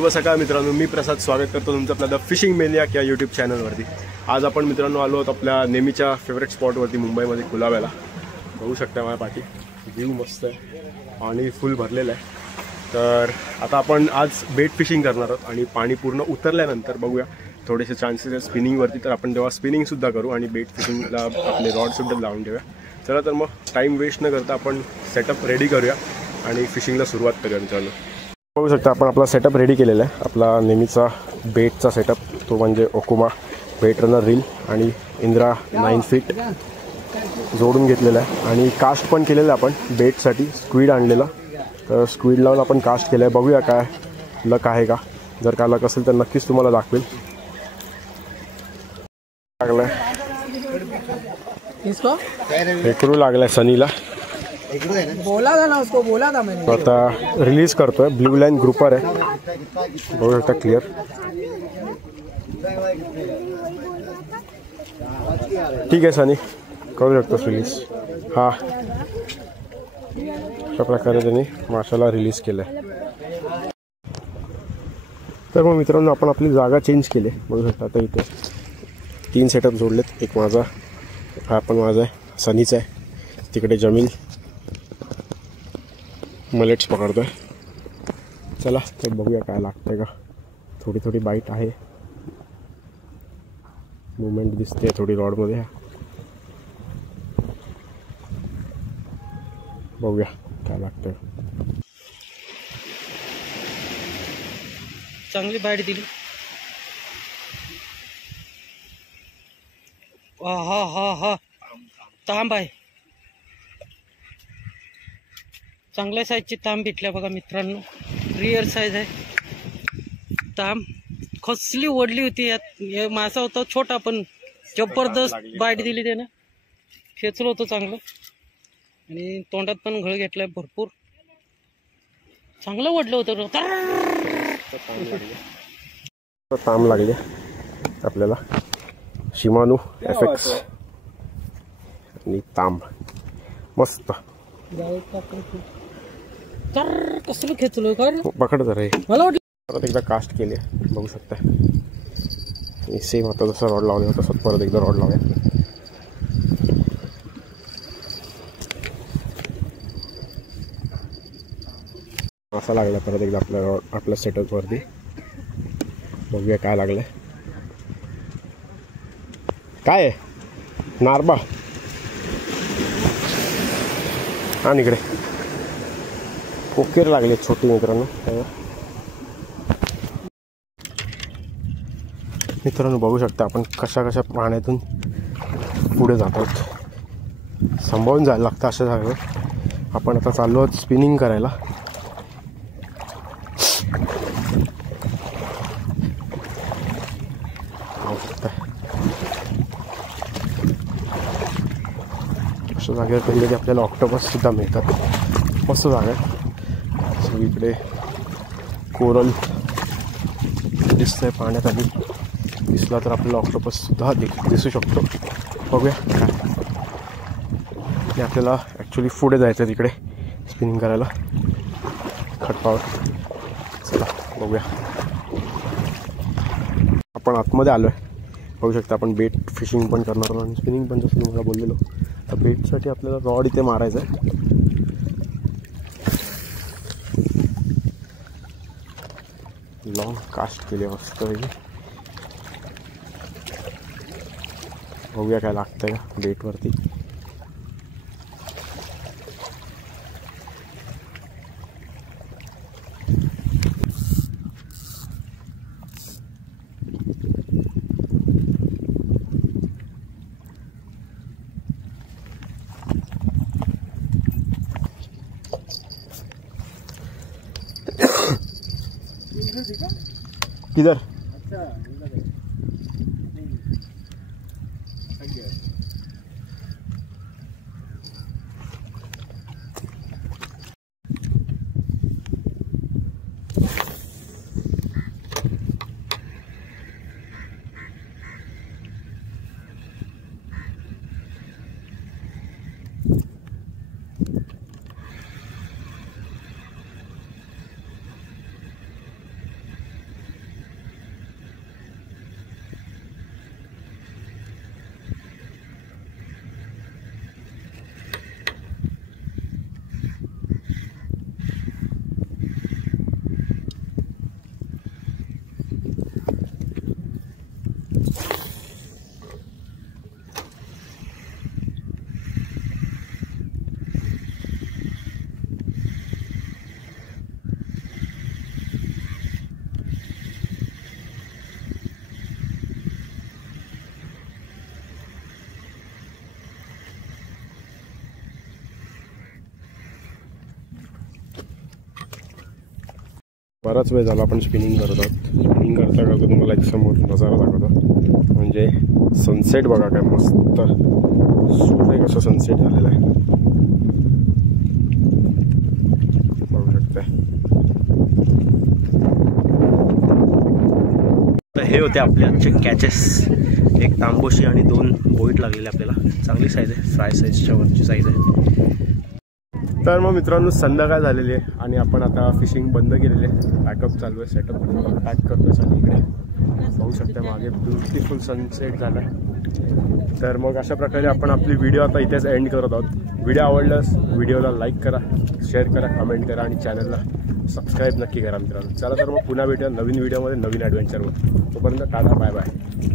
शुभ सकाळ मित्रांनो, मी प्रसाद स्वागत करतो तुमचं आपल्या द फिशिंग मेनियाक या यूट्यूब चॅनलवरती। आज आपण मित्रांनो आलो आहोत आपल्या नेहमीच्या फेवरेट स्पॉटवरती मुंबईमध्ये कुलाब्याला। बघू शकता माझ्या पाठी व्ह्यू मस्त आहे, पाणी फुल भरलेलं आहे। तर आता आपण आज बेट फिशिंग करणार आहोत आणि पाणी पूर्ण उतरल्यानंतर बघूया थोडेसे चान्सेस आहेत स्पिनिंगवरती, तर आपण तेव्हा स्पिनिंगसुद्धा करू आणि बेट फिशिंगला आपले रॉडसुद्धा लावून ठेवूया। चला तर मग टाईम वेस्ट न करता आपण सेटअप रेडी करूया आणि फिशिंगला सुरुवात करूया मित्रांनो। बघू शकता आपण आपला सेटअप रेडी केलेला आहे, आपला नेहमीचा बेटचा सेटअप, तो म्हणजे ओकुमा बेट रनर रील आणि इंद्रा 9 फीट जोडून घेतलेला आहे आणि कास्ट पण केलेलं आहे आपण बेटसाठी। स्क्वीड आणलेला, तर स्क्वीड लावून आपण कास्ट केलं आहे। बघूया काय लक आहे का, जर काय लक असेल तर नक्कीच तुम्हाला दाखवेल। लागलाय हेकरू लागलाय सनीला, बोला था ना उसको, बोला था मैंने। तो आता रिलीज करतोय, ब्लू लाइन ग्रुपर आहे, बघू शकता क्लिअर। ठीक आहे सनी, करू शकतोस रिलीज। हा अशा प्रकारे त्यांनी माशाला रिलीज केलंय। तर मग मित्रांनो आपण आपली जागा चेंज केली, बघू शकता। आता इथे 3 सेटअप जोडलेत, एक माझा, हा पण माझा आहे, सनीचा आहे, तिकडे जमील मलेट्स पकडतोय। चला तर बघूया काय लागतंय का। थोडी थोडी बाईट आहे, मुवमेंट दिसते थोडी रॉडमध्ये, बघूया काय लागतंय। चांगली बाईट दिली। हा हा हा तांब आहे, चांगल्या साईजची तांब भेटल्या बघा मित्रांनो, रिअर साईज आहे तांब। कसली ओढली होती यात, मासा होता छोटा पण जबरदस्त बाईट दिली त्यानं, खेचलं होतं चांगलं आणि तोंडात पण घळ घेतलाय भरपूर, चांगलं ओढलं होतं। तांब लागले आपल्याला, शिमानू FX आणि तांब मस्त। कसलं खेचलं काय पकड जरा, मला वाटलं। परत एकदा कास्ट केले, बघू शकता। सेम आता जसा रॉड लावला होता तसं परत एकदा रॉड लावूया। असा लागला परत एकदा आपल्या रॉड आपल्या सेटअपवरती, बघूया काय लागलंय। काय आहे नारबा, आणि इकडे कोकेर लागले छोटी मित्रांनो। मित्रांनो बघू शकता आपण कशा कशा पाण्यातून पुढे जातात, सांभाळून जायला लागतं अशा जागेवर। आपण आता चाललो आहोत स्पिनिंग करायला। अशा जागेवर कधी आपल्याला ऑक्टोपस सुद्धा मिळतात, मस्त जागा आहे। सगळीकडे कोरल दिसतंय पाण्यात, आणि दिसला तर आपल्याला ऑक्टोपस सुद्धा दिसू शकतो। बघूया काय, आणि आपल्याला ॲक्च्युली पुढे जायचं तिकडे स्पिनिंग करायला खटपावर। चला बघूया, आपण आतमध्ये आलो आहे, बघू शकता। आपण बेट फिशिंग पण करणार आहोत आणि स्पिनिंग पण, जसं तुम्हाला बोललेलो। तर बेटसाठी आपल्याला रॉड इथे मारायचा आहे, लॉंग कास्ट केले मस्त पैकी। बघूया काय लागतंय का बेटवरती। किधर बराच वेळ झाला आपण स्पिनिंग करत आहोत. स्पिनिंग करता करता तुम्हाला एक समोर नजारा दाखवतो. म्हणजे सनसेट बघा काय मस्त, सूर्य कसं सनसेट झालेला आहे बघू शकता. तर हे होते आपले आजचे कॅचेस. एक तांबोशी आणि 2 बोईट लागलेले आपल्याला. चांगली साईज आहे, फ्राय साईजच्या वरची साईज आहे. तर मग मित्रांनो संध्याकाळ झालेली आहे आणि आपण आता फिशिंग बंद केलेली आहे. पॅकअप चालू आहे, सेटअप पॅक करतोय सगळी. इकडे पाहू शकता मागे ब्युटिफुल सनसेट झाला आहे. तर मग अशा प्रकारे आपण आपली व्हिडिओ आता इथेच एंड करत आहोत. व्हिडिओ आवडल्यास व्हिडिओला लाईक करा, शेअर करा, कमेंट करा आणि चॅनलला सबस्क्राईब नक्की करा मित्रांनो. चला तर मग पुन्हा भेटूया नवीन व्हिडिओमध्ये नवीन ॲडव्हेंचरवर. तोपर्यंत टाटा, बाय बाय.